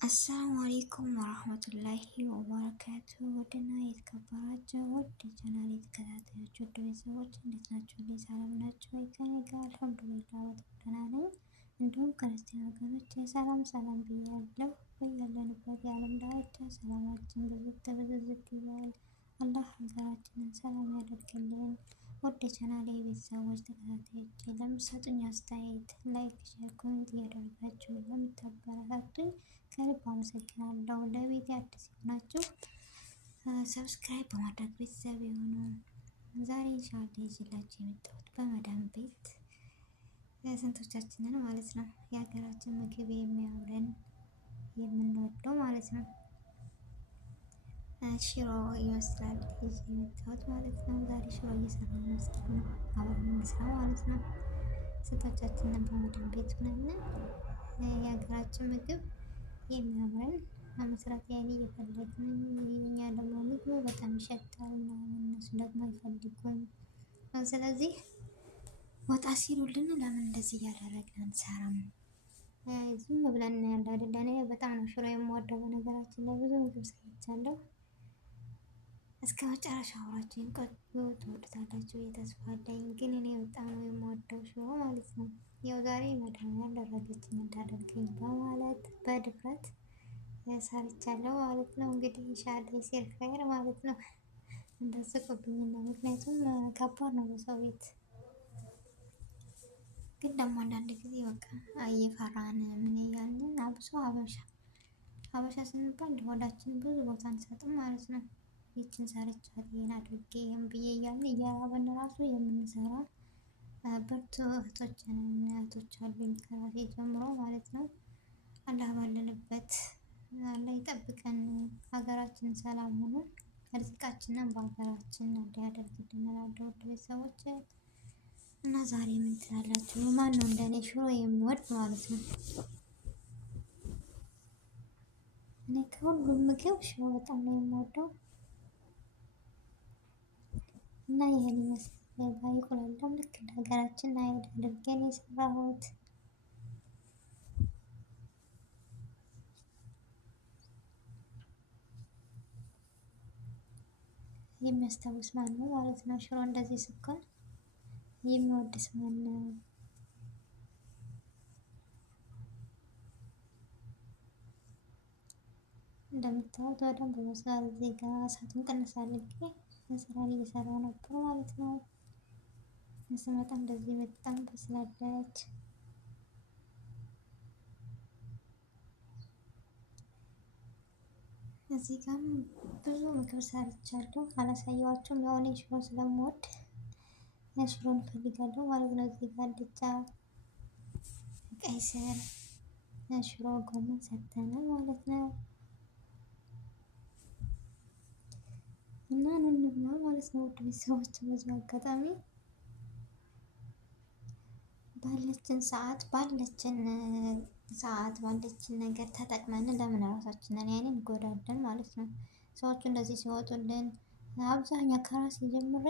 አሰላሙ አሌይኩም ወረህመቱላሂ ወበረካቱ። ውድና የተከበራችሁ ውድ የቻናሌ ተከታታዮች ውድ ቤተሰቦች እንዴት ናችሁ? ሰላም ናችሁ ወይ? ከእኔ ጋር አልሐምዱሊላህ በጣም ደህና ነኝ። እንዲሁም ክርስቲያን ወገኖች ሰላም ሰላም ብያለሁ። በያለንበት የዓለም ዳርቻ ሰላማችን ብዝት ይበል። አላህ ሀገራችንን ሰላም ያደርግልን። ውድ የቻናሌ ቤተሰቦች ተከታታዮች ለምትሰጡኝ አስተያየት ላይክ፣ ሼር፣ ኮሜንት እያደረጋችሁ ለምታበረታቱኝ ከልብ አመሰግናለሁ። ለቤት አዲስ የሆናችሁ ሰብስክራይብ በማድረግ ቤተሰብ የሆኑ ዛሬ ኢንሻአላህ ይዤላችሁ የመጣሁት በመዳም ቤት ስንቶቻችንን ማለት ነው የሀገራችን ምግብ የሚያምረን የምንወደው ማለት ነው ሽሮ ይመስላል ይዤ የመጣሁት ማለት ነው። ዛሬ ሽሮ እየሰራሁ ነው። እስኪ አብረን እንስራ ማለት ነው። ስንቶቻችንን በመዳም ቤት ሆነን የሀገራችን ምግብ የሚያምረን መስራት ያኔ እየፈለግን እኛ ደግሞ ምግቡ በጣም ይሸታል ምናምን እነሱ ደግሞ አይፈልጉም። ስለዚህ ወጣ ሲሉልን ለምን እንደዚህ እያደረግን አንሰራም? ዝም ብለን ያለ አይደለ። እኔ በጣም ነው ሽሮ የምወደው። በነገራችን ላይ ብዙ ምግብ ሰርቻለሁ። እስከ መጨረሻ አብራችሁን ቆዩ፣ ትወዱታላችሁ ብዬ ተስፋ አለኝ። ግን እኔ በጣም ነው የምወደው ሽሮ ማለት ነው። ያው ዛሬ መዳም ያደረገችኝ እንዳደርገኝ በማለት በድፍረት ሰርቻለሁ ማለት ነው። እንግዲህ ኢንሻአላህ ይሲር ኸይር ማለት ነው። እንዳትስቁብኝና ምክንያቱም ከባድ ነው በሰው ቤት። ግን ደግሞ አንዳንድ ጊዜ በቃ እየፈራን ምን እያልን አብሶ ሀበሻ ስንባል ሆዳችን ብዙ ቦታ አንሰጥም ማለት ነው። ይችን ሰርቻት ይሄን አድርጌ ይሄን ብዬ እያልን እያራበን ራሱ የምንሰራ ብርቱ እህቶች አሉኝ ከራሴ ጀምሮ ማለት ነው። አላህ ባለንበት አላህ ይጠብቀን። ሀገራችን ሰላም ሆኖ ርዝቃችንን በሀገራችን አላህ ያደርግልን እላለሁ። ውድ ቤተሰቦች እና ዛሬ ምን ትላላችሁ? ማን ነው እንደኔ ሽሮ የሚወድ ማለት ነው? እኔ ከሁሉም ምግብ ሽሮ በጣም ነው የምወደው እና ይሄን ይመስላል። ባይቆላልም ልክ እንደ ሀገራችን አይድ አድርጌን የሰራሁት የሚያስታውስ ማን ነው ማለት ነው? ሽሮ እንደዚህ ስኳር የሚወድስ ማን ነው? እንደምታዩት በደንብ በመስራት እዚህ ጋር እሳቱን ቀንስ አድርጌ ስራን እየሰራሁ ነበር ማለት ነው። ስመጣ እንደዚህ በጣም በስላለች። እዚህ ጋርም ብዙ ምግብ ሰርቻለሁ አላሳየኋችሁም። ያው እኔ ሽሮ ስለምወድ ሽሮን እፈልጋለሁ ማለት ነው። እዚህ ጋር አልጫ፣ ቀይ ስር፣ ሽሮ፣ ጎመን ሰርተናል ማለት ነው። እና ኑ እንብላ ማለት ነው። ውድ ቤተሰቦች በዚህ አጋጣሚ ባለችን ባለችን ነገር ተጠቅመን ለምን ራሳችንን ያንን እንጎዳለን ማለት ነው። ሰዎቹ እንደዚህ ሲወጡልን አብዛኛው ከራሴ ጀምሬ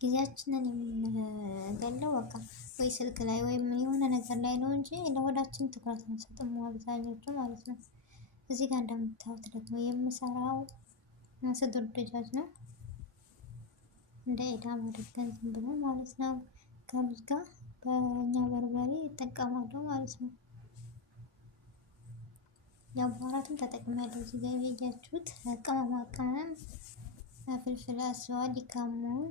ጊዜያችንን የምንገለው በቃ ወይ ስልክ ላይ ወይም የሆነ ነገር ላይ ነው እንጂ ለሆዳችን ትኩረት አንሰጥም አብዛኞቹ ማለት ነው። እዚህ ጋር እንደምታዩት ደግሞ የምሰራው ስድር ድጃጅ ነው። እንደ ኢዳም አድርገን ዝም ብሎ ማለት ነው። ከሩዝ ጋር በእኛ በርበሬ እጠቀማለሁ ማለት ነው። ያው ባህራትም ተጠቅሜያለሁ። እዚህ ጋር ያያችሁት ቅመማ ቅመም፣ ፍልፍል አስዋድ፣ ካሙን፣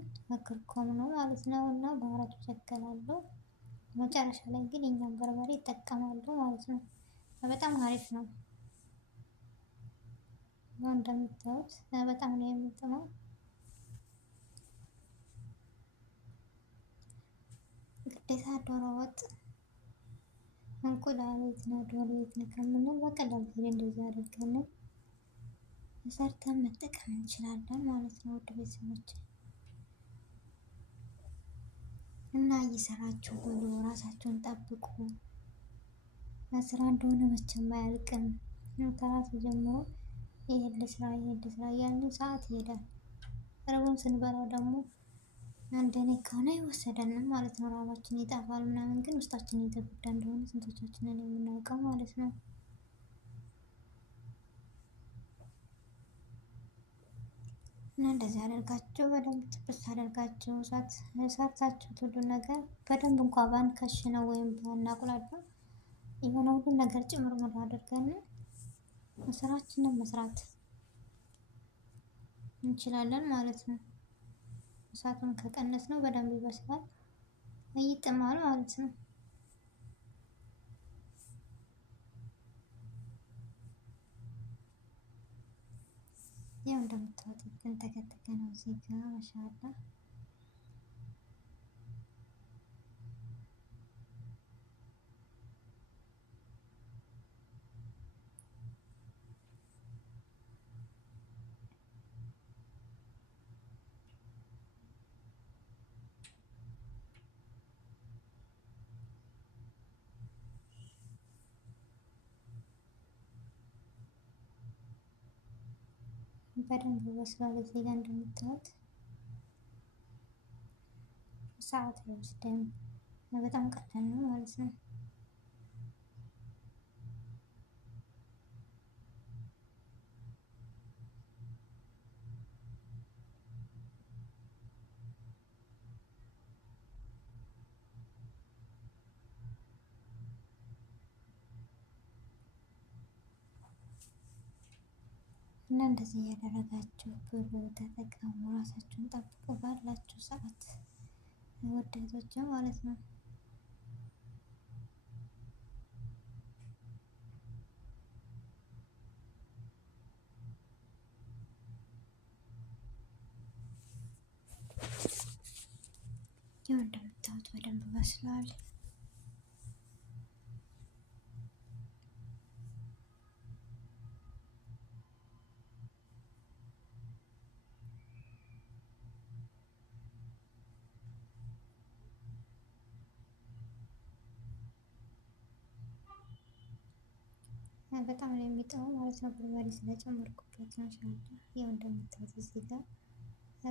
ክርኩም ነው ማለት ነው። እና ባህራቱ እሸክላለሁ። መጨረሻ ላይ ግን የኛን በርበሬ እጠቀማለሁ ማለት ነው። በጣም አሪፍ ነው። እንደምታዩት በጣም ነው የሚጥመው። ግዴታ ዶሮ ወጥ እንቁላል የት ነው ዶሮ የት ነው ከምንል በቀላሉ ጊዜ እንደዚህ አድርገን ሰርተን መጠቀም እንችላለን ማለት ነው። ውድ ቤተሰቦች እና እየሰራችሁ ብሉ፣ ራሳችሁን ጠብቁ። ስራ እንደሆነ መቼም አያልቅም። ከራስ ጀምሮ ይሄን ልስራ እያልን ሰዓት ይሄዳል። ረቡን ስንበላው ደግሞ እንደኔ ከሆነ አይወሰደንም ማለት ነው። ራባችን ይጠፋል ምናምን፣ ግን ውስጣችን እየተጎዳ እንደሆነ ስንቶቻችንን የምናውቀው ማለት ነው። እና እንደዚህ አደርጋችሁ በደንብ ጥብስ አደርጋችሁ ሰርታችሁት ሁሉን ነገር በደንብ እንኳ ባንከሽነው ወይም ባናቁላላው የሆነ ሁሉን ነገር ጭምርምር አድርገን ስራችንን መስራት እንችላለን ማለት ነው። እሳቱን ከቀነስ ነው በደንብ ይበስላል፣ ይጥማል ማለት ነው። ያው እንደምታዩት ግን ተከተከ ነው እዚህ ጋር ማሻአላ። በደንብ በስሏል። እዚህ ጋር እንደምታዩት ሰዓት አይወስድም፣ በጣም ቀላል ነው ማለት ነው። እና እንደዚህ እያደረጋችሁ ብሉ፣ ተጠቀሙ፣ ራሳችሁን ጠብቁ ባላችሁ ሰዓት ወዳጆች ማለት ነው። ያው እንደምታዩት በደንብ በስሏል። በጣም ነው የሚጥመው ማለት ነው። በርበሬ ስለጨመርኩበት ነው። ያው እንደምታዩት እዚህ ጋር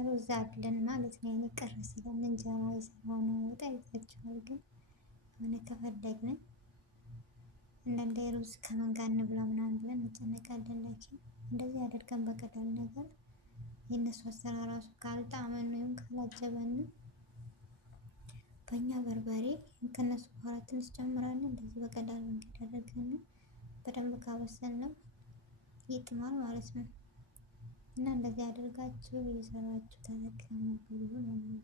ሩዝ አለን ማለት ነው። ያኔ ቀረ ሲለን እንጀራ የሰራነው ወጥ አይታችኋል። ግን የሆነ ከፈለግን አንዳንዴ ሩዝ ከምን ጋር እንብላ ምናምን ብለን እንጨነቃለን። ላኪን እንደዚህ አድርገን በቀላል ነገር የእነሱ አሰራር ራሱ ካልጣመን ወይም ካላጀበን በእኛ በርበሬ ከነሱ በኋላ ትንሽ ጨምራለን። እንደዚህ በቀላል መንገድ አድርገን በደንብ ካበሰልነው ይጥማል ማለት ነው። እና እንደዚህ አድርጋችሁ እየሰራችሁ ተጠቀሙ ብሉ ነው።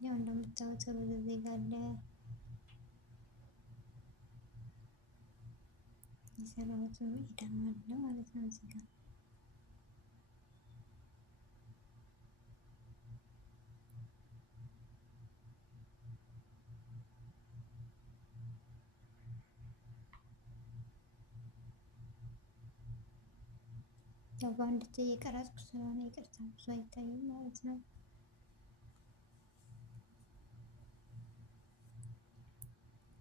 ያው እንደምታዩት ሩዝ እዚህ ጋር አለ፣ የሰራሁትም ይደማል ማለት ነው እዚህ ጋር ያው በአንድ እጄ እየቀረጽኩ ስለሆነ ይቅርታ ብዙ አይታይም ማለት ነው።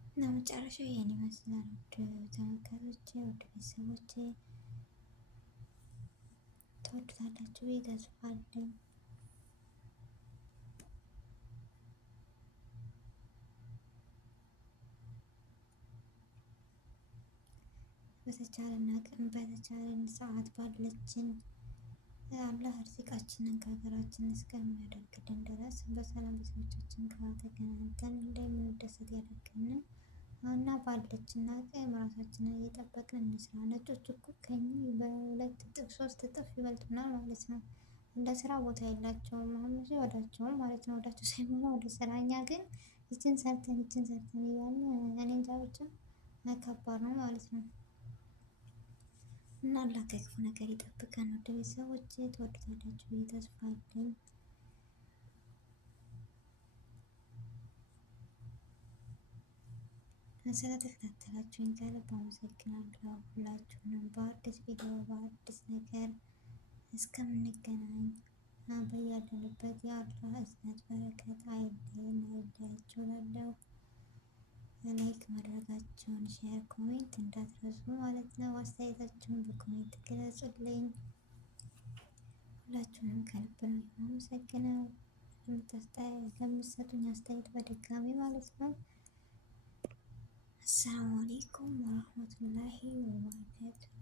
እና መጨረሻው ይሄን ይመስላል። ውድ ተመልካቾቼ፣ ውድ ቤተሰቦቼ ተወዱታላችሁ ብዬ ተስፋ አለኝ። በተቻለን አቅም በተቻለን ሰዓት ባለችን አላህ ርዚቃችንን ከሀገራችን እስከሚያደርግልን ድረስ በሰላም ቤተሰቦቻችን ጋር ተገናኝተን እንደምንደሰት ያደርገንን እና ባለችን አቅም ራሳችንን እየጠበቅን እንስራ። ነጮች እኮ ከኛ በሁለት እጥፍ ሶስት እጥፍ ይበልጡናል ማለት ነው። እንደ ስራ ቦታ የላቸውም። አሁን ብዙ ወዳቸውም ማለት ነው፣ ወዳቸው ሳይሆን ወደ ስራ። እኛ ግን ይችን ሰርተን እያልን እኔ እንጃ ብቻ ከባድ ነው ማለት ነው። እና አላህ ከክፉ ነገር ይጠብቀን። ወደ ቤተሰቦቼ ተወዱታላችሁ ብዬ ተስፋ አለኝ። ስለተከታተላችሁኝ ከልብ አመሰግናለሁ። ሁላችሁንም በአዲስ ቪዲዮ በአዲስ ነገር እስከምንገናኝ በያለንበት የአላህ እዝነት በረከት አይለየን አይለያችሁ እላለሁ። ላይክ ማድረጋችሁን ሼር፣ ኮሜንት እንዳትረሱ ማለት ነው። አስተያየታችሁን በኮሜንት ግለጹልኝ። ሁላችሁንም ከልብ ነው የማመሰግነው ለምትሰጡኝ አስተያየት በድጋሚ ማለት ነው። አሰላሙ አለይኩም ወራህመቱላሂ ወበረካቱ።